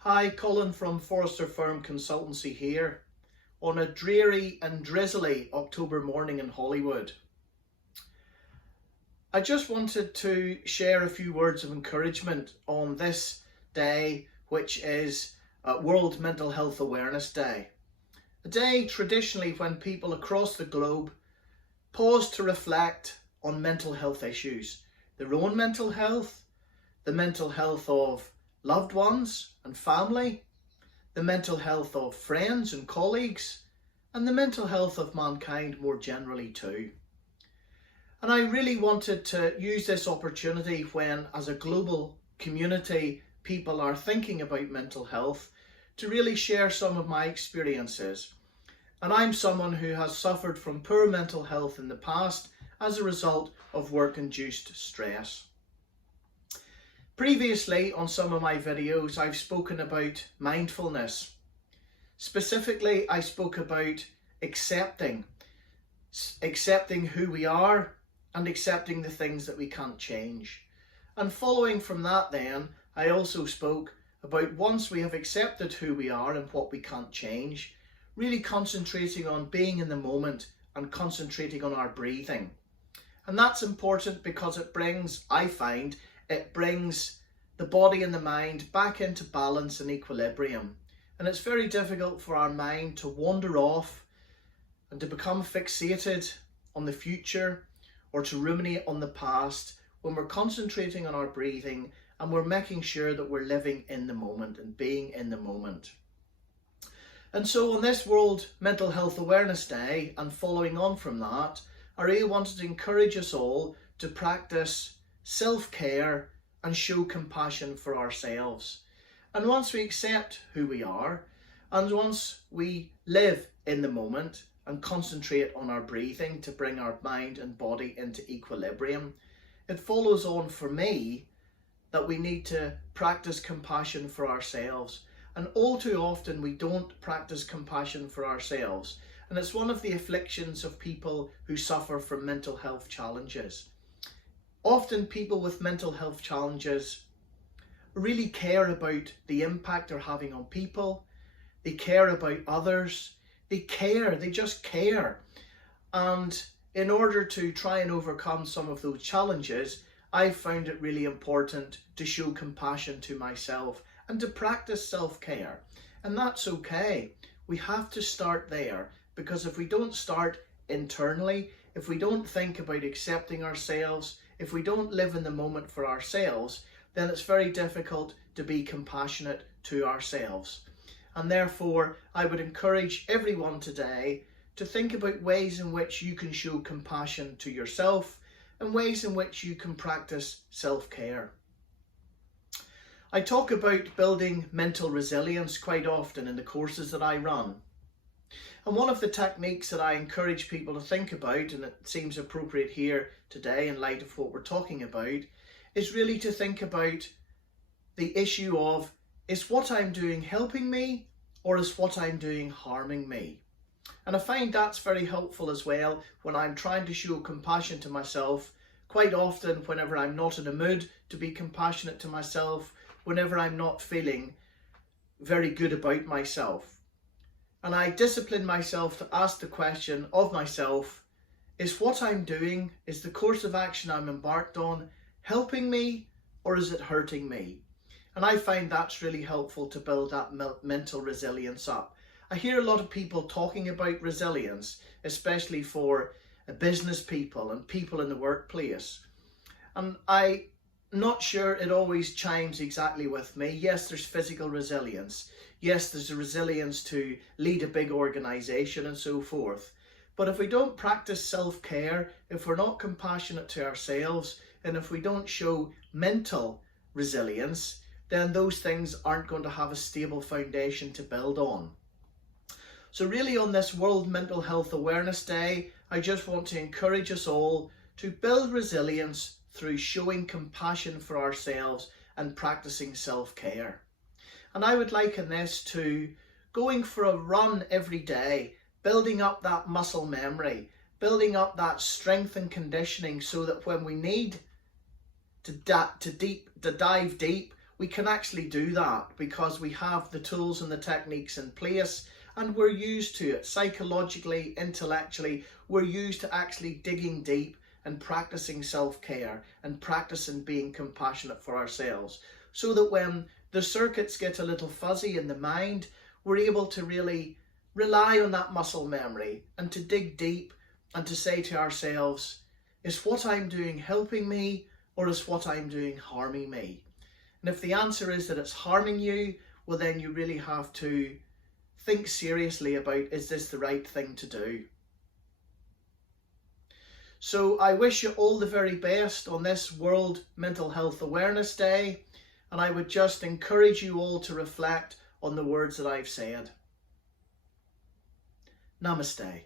Hi, Colin from Forrester Firm Consultancy here on a dreary and drizzly October morning in Hollywood. I just wanted to share a few words of encouragement on this day, which is World Mental Health Awareness Day. A day traditionally when people across the globe pause to reflect on mental health issues, their own mental health, the mental health of loved ones and family, the mental health of friends and colleagues, and the mental health of mankind more generally too. And I really wanted to use this opportunity when, as a global community, people are thinking about mental health to really share some of my experiences. And I'm someone who has suffered from poor mental health in the past as a result of work-induced stress. Previously, on some of my videos, I've spoken about mindfulness. Specifically, I spoke about accepting who we are and accepting the things that we can't change. And following from that then, I also spoke about once we have accepted who we are and what we can't change, really concentrating on being in the moment and concentrating on our breathing. And that's important because it brings the body and the mind back into balance and equilibrium. And it's very difficult for our mind to wander off and to become fixated on the future or to ruminate on the past when we're concentrating on our breathing and we're making sure that we're living in the moment and being in the moment. And so on this World Mental Health Awareness Day, and following on from that, I really wanted to encourage us all to practice self-care and show compassion for ourselves. And once we accept who we are, and once we live in the moment and concentrate on our breathing to bring our mind and body into equilibrium, it follows on for me that we need to practice compassion for ourselves. And all too often we don't practice compassion for ourselves. And it's one of the afflictions of people who suffer from mental health challenges. Often people with mental health challenges really care about the impact they're having on people. They care about others. They just care. And in order to try and overcome some of those challenges, I found it really important to show compassion to myself and to practice self-care. And that's okay. We have to start there, because if we don't start internally, if we don't think about accepting ourselves, if we don't live in the moment for ourselves, then it's very difficult to be compassionate to ourselves. And therefore, I would encourage everyone today to think about ways in which you can show compassion to yourself and ways in which you can practice self-care. I talk about building mental resilience quite often in the courses that I run. And one of the techniques that I encourage people to think about, and it seems appropriate here today in light of what we're talking about, is really to think about the issue of, is what I'm doing helping me or is what I'm doing harming me? And I find that's very helpful as well when I'm trying to show compassion to myself. Quite often, whenever I'm not in a mood to be compassionate to myself, whenever I'm not feeling very good about myself. And I discipline myself to ask the question of myself, is what I'm doing, is the course of action I'm embarked on helping me or is it hurting me? And I find that's really helpful to build that mental resilience up. I hear a lot of people talking about resilience, especially for business people and people in the workplace. And I'm not sure it always chimes exactly with me. Yes, there's physical resilience. Yes, there's a resilience to lead a big organization and so forth. But if we don't practice self-care, if we're not compassionate to ourselves, and if we don't show mental resilience, then those things aren't going to have a stable foundation to build on. So really on this World Mental Health Awareness Day, I just want to encourage us all to build resilience through showing compassion for ourselves and practicing self-care. And I would liken this to going for a run every day, building up that muscle memory, building up that strength and conditioning so that when we need to dive deep, we can actually do that because we have the tools and the techniques in place, and we're used to it psychologically, intellectually. We're used to actually digging deep and practicing self-care and practicing being compassionate for ourselves, so that when the circuits get a little fuzzy in the mind, we're able to really rely on that muscle memory and to dig deep and to say to ourselves, is what I'm doing helping me, or is what I'm doing harming me? And if the answer is that it's harming you, well then you really have to think seriously about, is this the right thing to do? So I wish you all the very best on this World Mental Health Awareness Day, and I would just encourage you all to reflect on the words that I've said. Namaste.